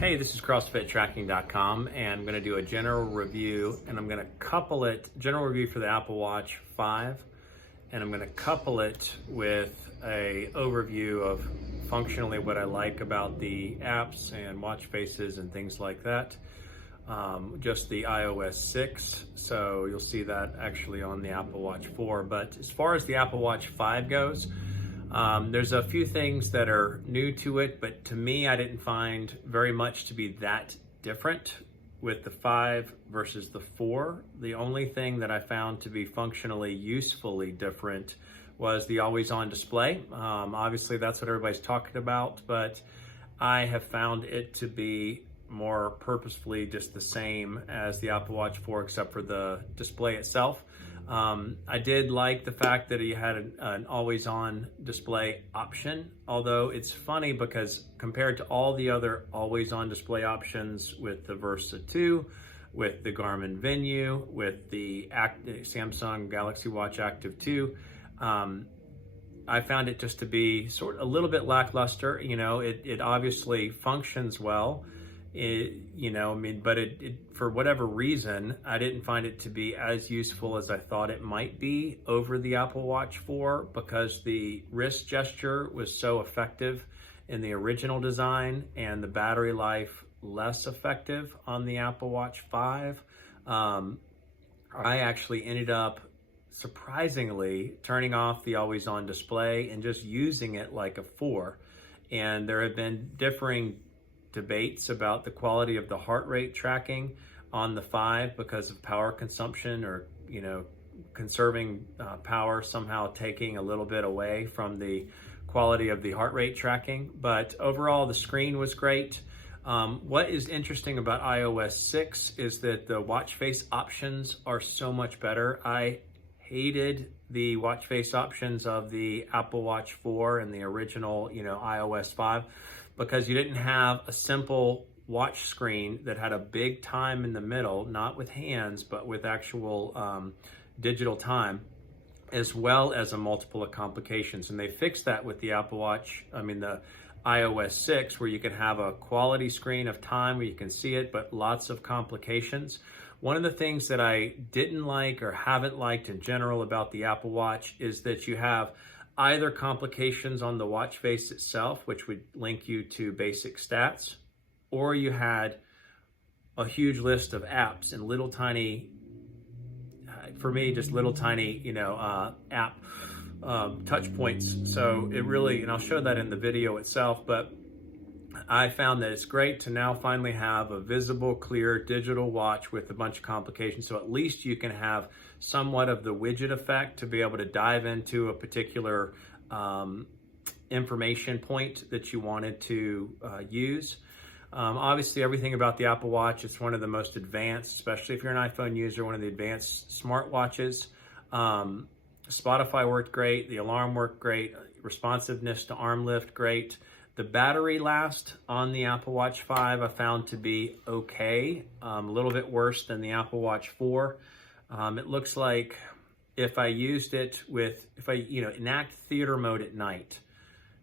Hey, this is CrossFitTracking.com, and I'm going to do a general review, and I'm going to couple it, general review for the Apple Watch 5, and I'm going to couple it with a overview of functionally what I like about the apps and watch faces and things like that. Just the OS6, so you'll see that actually on the Apple Watch 4. But as far as the Apple Watch 5 goes, there's a few things that are new to it, but to me, I didn't find very much to be that different with the 5 versus the 4. The only thing that I found to be functionally usefully different was the always-on display. Obviously, that's what everybody's talking about, but I have found it to be more purposefully just the same as the Apple Watch 4, except for the display itself. I did like the fact that he had an always-on display option, although it's funny because compared to all the other always-on display options with the Versa 2, with the Garmin Venue, with the Samsung Galaxy Watch Active 2, I found it just to be sort of a little bit lackluster. You know, it obviously functions well. But for whatever reason, I didn't find it to be as useful as I thought it might be over the Apple Watch 4 because the wrist gesture was so effective in the original design and the battery life less effective on the Apple Watch 5. I actually ended up surprisingly turning off the always-on display and just using it like a 4. And there have been differing debates about the quality of the heart rate tracking on the 5 because of power consumption or, conserving power, somehow taking a little bit away from the quality of the heart rate tracking. But overall, the screen was great. What is interesting about iOS 6 is that the watch face options are so much better. I hated the watch face options of the Apple Watch 4 and the original, iOS 5. Because you didn't have a simple watch screen that had a big time in the middle, not with hands, but with actual digital time, as well as a multiple of complications. And they fixed that with the the iOS 6, where you can have a quality screen of time where you can see it, but lots of complications. One of the things that I didn't like or haven't liked in general about the Apple Watch is that you have either complications on the watch face itself, which would link you to basic stats, or you had a huge list of apps and little tiny, for me, just little tiny, app touch points. So it really, and I'll show that in the video itself, but I found that it's great to now finally have a visible, clear digital watch with a bunch of complications. So at least you can have somewhat of the widget effect to be able to dive into a particular information point that you wanted to use. Obviously, everything about the Apple Watch, it's one of the most advanced, especially if you're an iPhone user, one of the advanced smartwatches. Spotify worked great. The alarm worked great. Responsiveness to arm lift, great. The battery last on the Apple Watch 5 I found to be okay, a little bit worse than the Apple Watch 4. It looks like if I used it enact theater mode at night.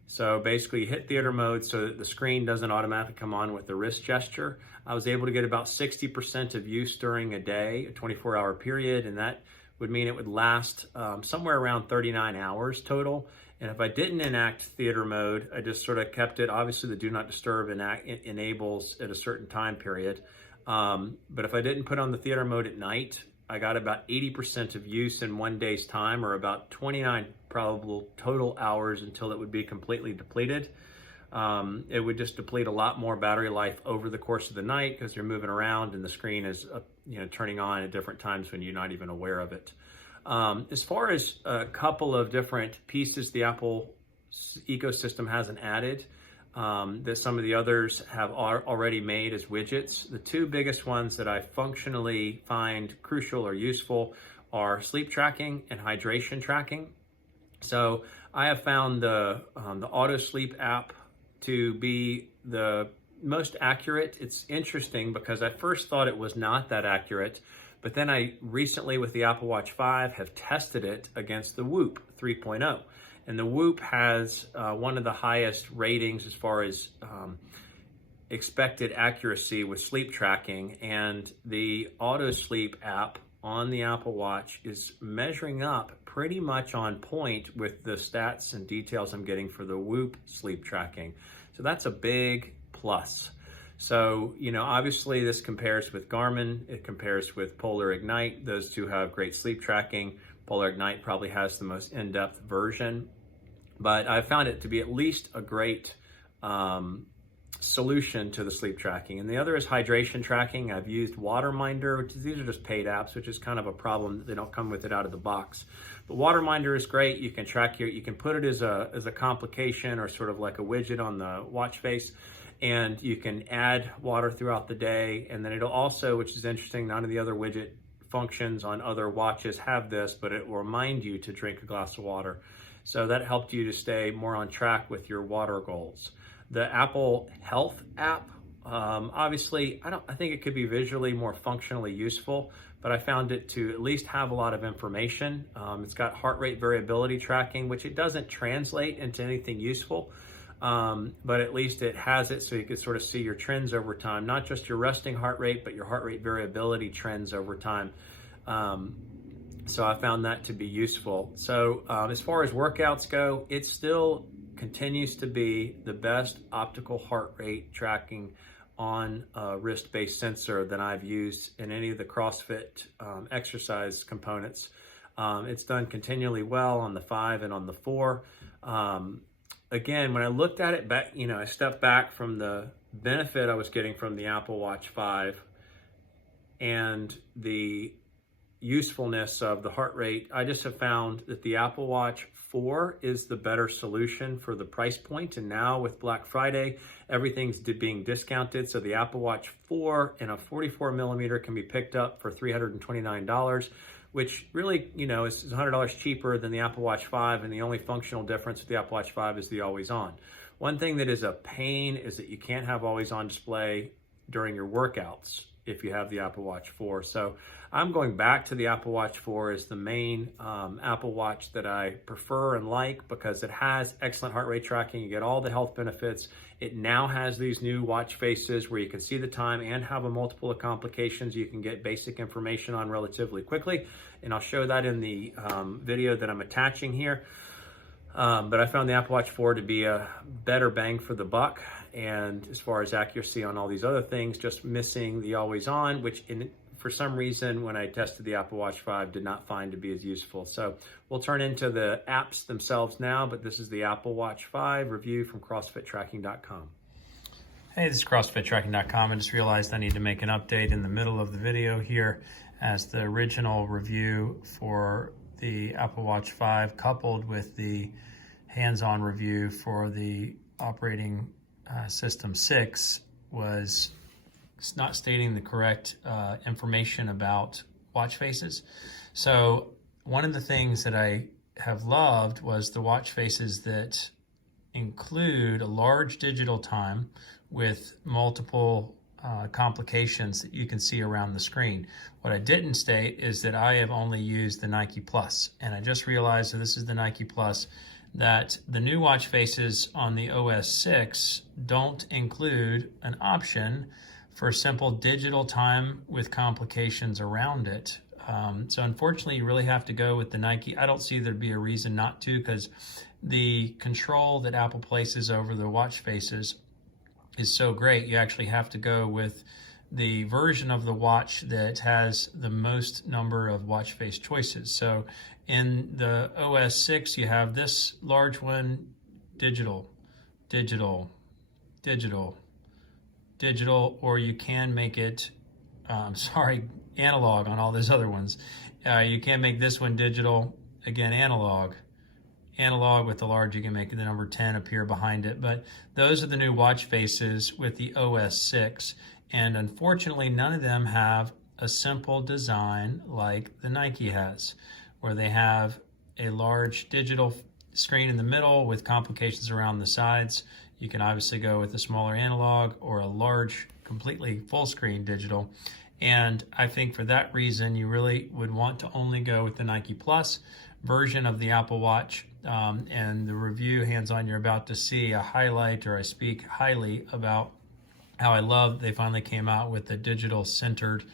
So basically you hit theater mode so that the screen doesn't automatically come on with the wrist gesture. I was able to get about 60% of use during a day, a 24-hour period, and that would mean it would last somewhere around 39 hours total. And if I didn't enact theater mode, I just sort of kept it. Obviously, the do not disturb enables at a certain time period. But if I didn't put on the theater mode at night, I got about 80% of use in one day's time, or about 29 probable total hours until it would be completely depleted. It would just deplete a lot more battery life over the course of the night because you're moving around and the screen is turning on at different times when you're not even aware of it. As far as a couple of different pieces the Apple ecosystem hasn't added, that some of the others have already made as widgets, the two biggest ones that I functionally find crucial or useful are sleep tracking and hydration tracking. So I have found the Auto Sleep app to be the most accurate. It's interesting because I first thought it was not that accurate, but then I recently with the Apple Watch 5 have tested it against the Whoop 3.0. And the Whoop has one of the highest ratings as far as expected accuracy with sleep tracking, and the Auto Sleep app on the Apple Watch is measuring up pretty much on point with the stats and details I'm getting for the Whoop sleep tracking. So that's a big plus. So, obviously this compares with Garmin, it compares with Polar Ignite. Those two have great sleep tracking. Polar Ignite probably has the most in-depth version, but I found it to be at least a great solution to the sleep tracking. And the other is hydration tracking. I've used Waterminder, these are just paid apps, which is kind of a problem that they don't come with it out of the box. But Waterminder is great. You can track you can put it as a complication or sort of like a widget on the watch face, and you can add water throughout the day. And then it'll also, which is interesting, none of the other widget functions on other watches have this, but it will remind you to drink a glass of water. So that helped you to stay more on track with your water goals. The Apple Health app, obviously, I think it could be visually more functionally useful, but I found it to at least have a lot of information. It's got heart rate variability tracking, which it doesn't translate into anything useful, but at least it has it so you can sort of see your trends over time, not just your resting heart rate, but your heart rate variability trends over time. So I found that to be useful. So as far as workouts go, it still continues to be the best optical heart rate tracking on a wrist-based sensor that I've used in any of the CrossFit exercise components. It's done continually well on the 5 and on the 4. Again, when I looked at it back, I stepped back from the benefit I was getting from the Apple Watch 5 and the usefulness of the heart rate. I just have found that the Apple Watch 4 is the better solution for the price point. And now with Black Friday, everything's being discounted. So the Apple Watch 4 in a 44 millimeter can be picked up for $329, which really, is $100 cheaper than the Apple Watch 5. And the only functional difference with the Apple Watch 5 is the always on. One thing that is a pain is that you can't have always on display during your workouts if you have the Apple Watch 4. So I'm going back to the Apple Watch 4 as the main Apple Watch that I prefer and like, because it has excellent heart rate tracking. You get all the health benefits. It now has these new watch faces where you can see the time and have a multiple of complications you can get basic information on relatively quickly. And I'll show that in the video that I'm attaching here. But I found the Apple Watch 4 to be a better bang for the buck. And as far as accuracy on all these other things, just missing the always on, which for some reason, when I tested the Apple Watch 5, did not find to be as useful. So we'll turn into the apps themselves now, but this is the Apple Watch 5 review from CrossFitTracking.com. Hey, this is CrossFitTracking.com. I just realized I need to make an update in the middle of the video here, as the original review for the Apple Watch 5 coupled with the hands-on review for the operating system 6 was not stating the correct information about watch faces. So one of the things that I have loved was the watch faces that include a large digital time with multiple complications that you can see around the screen. What I didn't state is that I have only used the Nike Plus, and I just realized that this is the Nike Plus, that the new watch faces on the OS6 don't include an option for simple digital time with complications around it. So unfortunately, you really have to go with the Nike. I don't see there'd be a reason not to, because the control that Apple places over the watch faces is so great. You actually have to go with the version of the watch that has the most number of watch face choices. So in the OS6, you have this large one, digital, digital, digital, digital, or you can make it, analog on all those other ones. You can make this one digital, again, analog. Analog with the large, you can make the number 10 appear behind it. But those are the new watch faces with the OS6. And unfortunately, none of them have a simple design like the Nike has, where they have a large digital screen in the middle with complications around the sides. You can obviously go with a smaller analog or a large, completely full screen digital. And I think for that reason, you really would want to only go with the Nike Plus version of the Apple Watch. And the review hands-on you're about to see, I highlight or I speak highly about how I love they finally came out with the digital centered,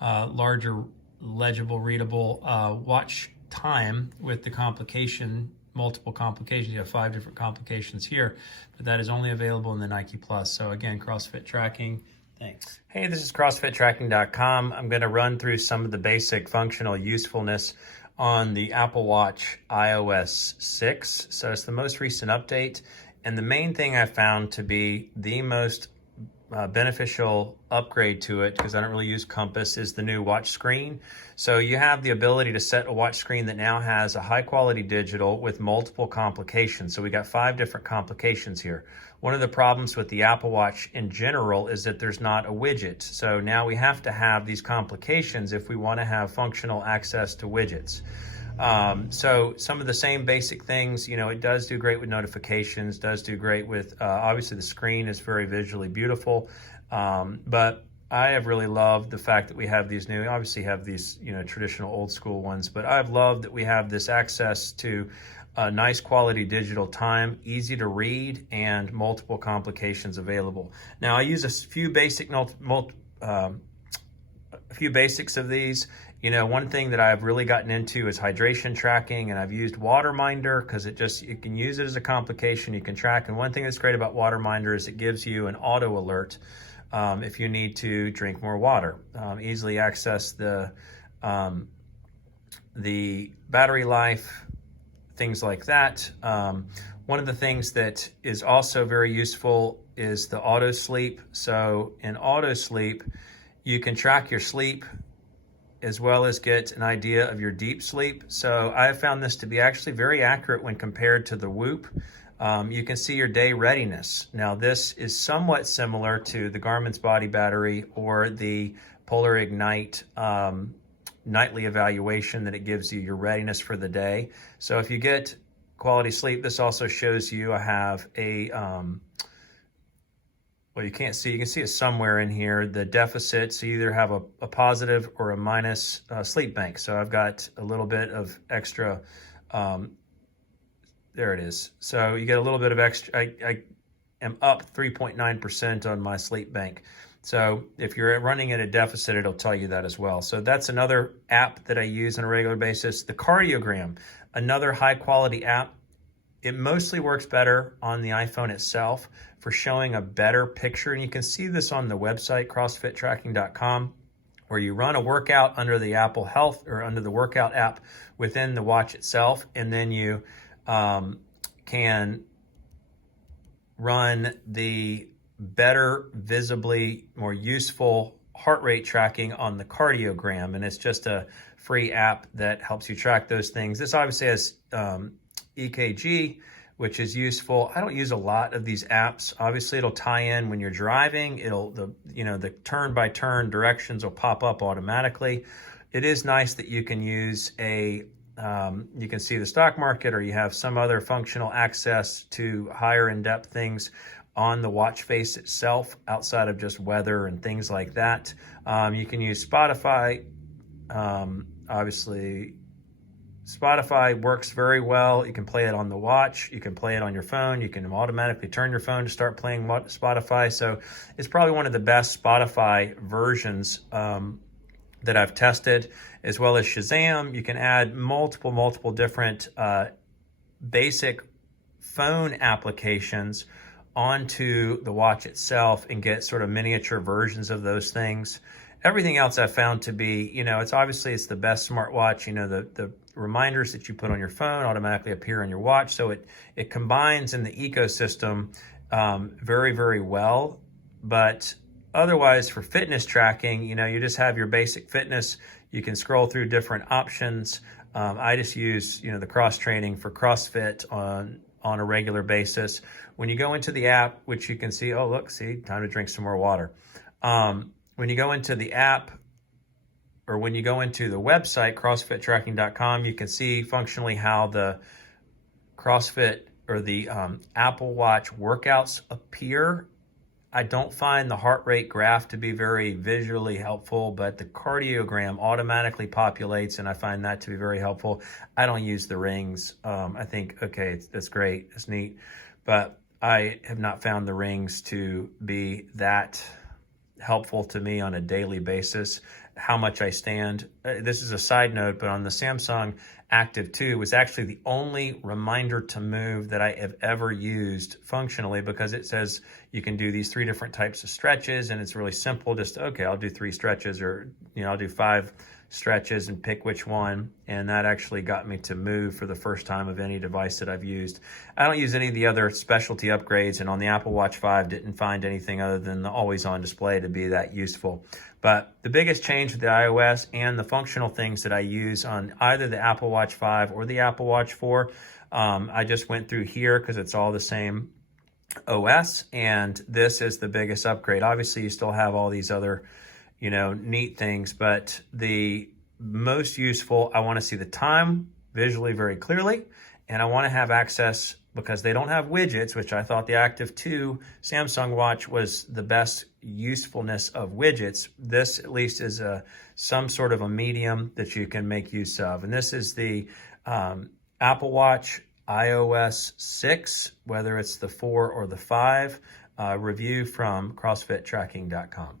larger, legible, readable watch time with the multiple complications. You have 5 different complications here, but that is only available in the Nike Plus. So again, CrossFit tracking. Thanks. Hey, this is CrossFitTracking.com. I'm going to run through some of the basic functional usefulness on the Apple Watch iOS 6. So it's the most recent update. And the main thing I found to be the most beneficial upgrade to it, because I don't really use compass, is the new watch screen. So you have the ability to set a watch screen that now has a high quality digital with multiple complications. So we got 5 different complications here. One of the problems with the Apple Watch in general is that there's not a widget. So now we have to have these complications if we want to have functional access to widgets. So some of the same basic things, it does do great with notifications, does do great with, obviously the screen is very visually beautiful. But I have really loved the fact that we have these new, obviously have these, traditional old school ones, but I've loved that we have this access to nice quality digital time, easy to read, and multiple complications available. Now I use a few basics of these. One thing that I've really gotten into is hydration tracking, and I've used Waterminder because you can use it as a complication, you can track. And one thing that's great about Waterminder is it gives you an auto alert if you need to drink more water. Easily access the battery life, things like that. One of the things that is also very useful is the auto sleep. So in auto sleep, you can track your sleep as well as get an idea of your deep sleep. So I have found this to be actually very accurate when compared to the Whoop. You can see your day readiness. Now this is somewhat similar to the Garmin's body battery or the Polar Ignite nightly evaluation that it gives you your readiness for the day. So if you get quality sleep, this also shows you I have a well, you can't see, you can see it somewhere in here, the deficit. So you either have a positive or a minus sleep bank. So I've got a little bit of extra, there it is. So you get a little bit of extra, I am up 3.9% on my sleep bank. So if you're running at a deficit, it'll tell you that as well. So that's another app that I use on a regular basis. The Cardiogram, another high quality app. It mostly works better on the iPhone itself for showing a better picture. And you can see this on the website, CrossFitTracking.com, where you run a workout under the Apple Health or under the workout app within the watch itself. And then you can run the better, visibly more useful heart rate tracking on the Cardiogram. And it's just a free app that helps you track those things. This obviously has EKG, which is useful. I don't use a lot of these apps. Obviously, it'll tie in when you're driving. The turn-by-turn directions will pop up automatically. It is nice that you can use you can see the stock market, or you have some other functional access to higher in-depth things on the watch face itself, outside of just weather and things like that. You can use Spotify. Obviously, Spotify works very well. You can play it on the watch. You can play it on your phone. You can automatically turn your phone to start playing Spotify. So it's probably one of the best Spotify versions that I've tested, as well as Shazam. You can add multiple different basic phone applications onto the watch itself and get sort of miniature versions of those things. Everything else I've found to be, it's the best smartwatch. The reminders that you put on your phone automatically appear on your watch. So it combines in the ecosystem very, very well. But otherwise, for fitness tracking, you just have your basic fitness. You can scroll through different options. I just use, the cross training for CrossFit on a regular basis. When you go into the app, which you can see, time to drink some more water. When you go into the app, or when you go into the website, CrossFitTracking.com, you can see functionally how the CrossFit or the Apple Watch workouts appear. I don't find the heart rate graph to be very visually helpful, but the Cardiogram automatically populates, and I find that to be very helpful. I don't use the rings. I think, okay, that's great, that's neat. But I have not found the rings to be that helpful to me on a daily basis, how much I stand. This is a side note, but on the Samsung Active 2 was actually the only reminder to move that I have ever used functionally, because it says you can do these 3 different types of stretches, and it's really simple. Just, okay, I'll do 3 stretches, or I'll do 5 stretches and pick which one. And that actually got me to move for the first time of any device that I've used. I don't use any of the other specialty upgrades, and on the Apple Watch 5 didn't find anything other than the always on display to be that useful. But the biggest change with the iOS and the functional things that I use on either the Apple Watch 5 or the Apple Watch 4, I just went through here because it's all the same OS, and this is the biggest upgrade. Obviously, you still have all these other neat things, but the most useful, I want to see the time visually very clearly, and I want to have access, because they don't have widgets, which I thought the Active 2 Samsung Watch was the best usefulness of widgets. This at least is some sort of a medium that you can make use of. And this is the Apple Watch iOS 6, whether it's the 4 or the 5, review from CrossFitTracking.com.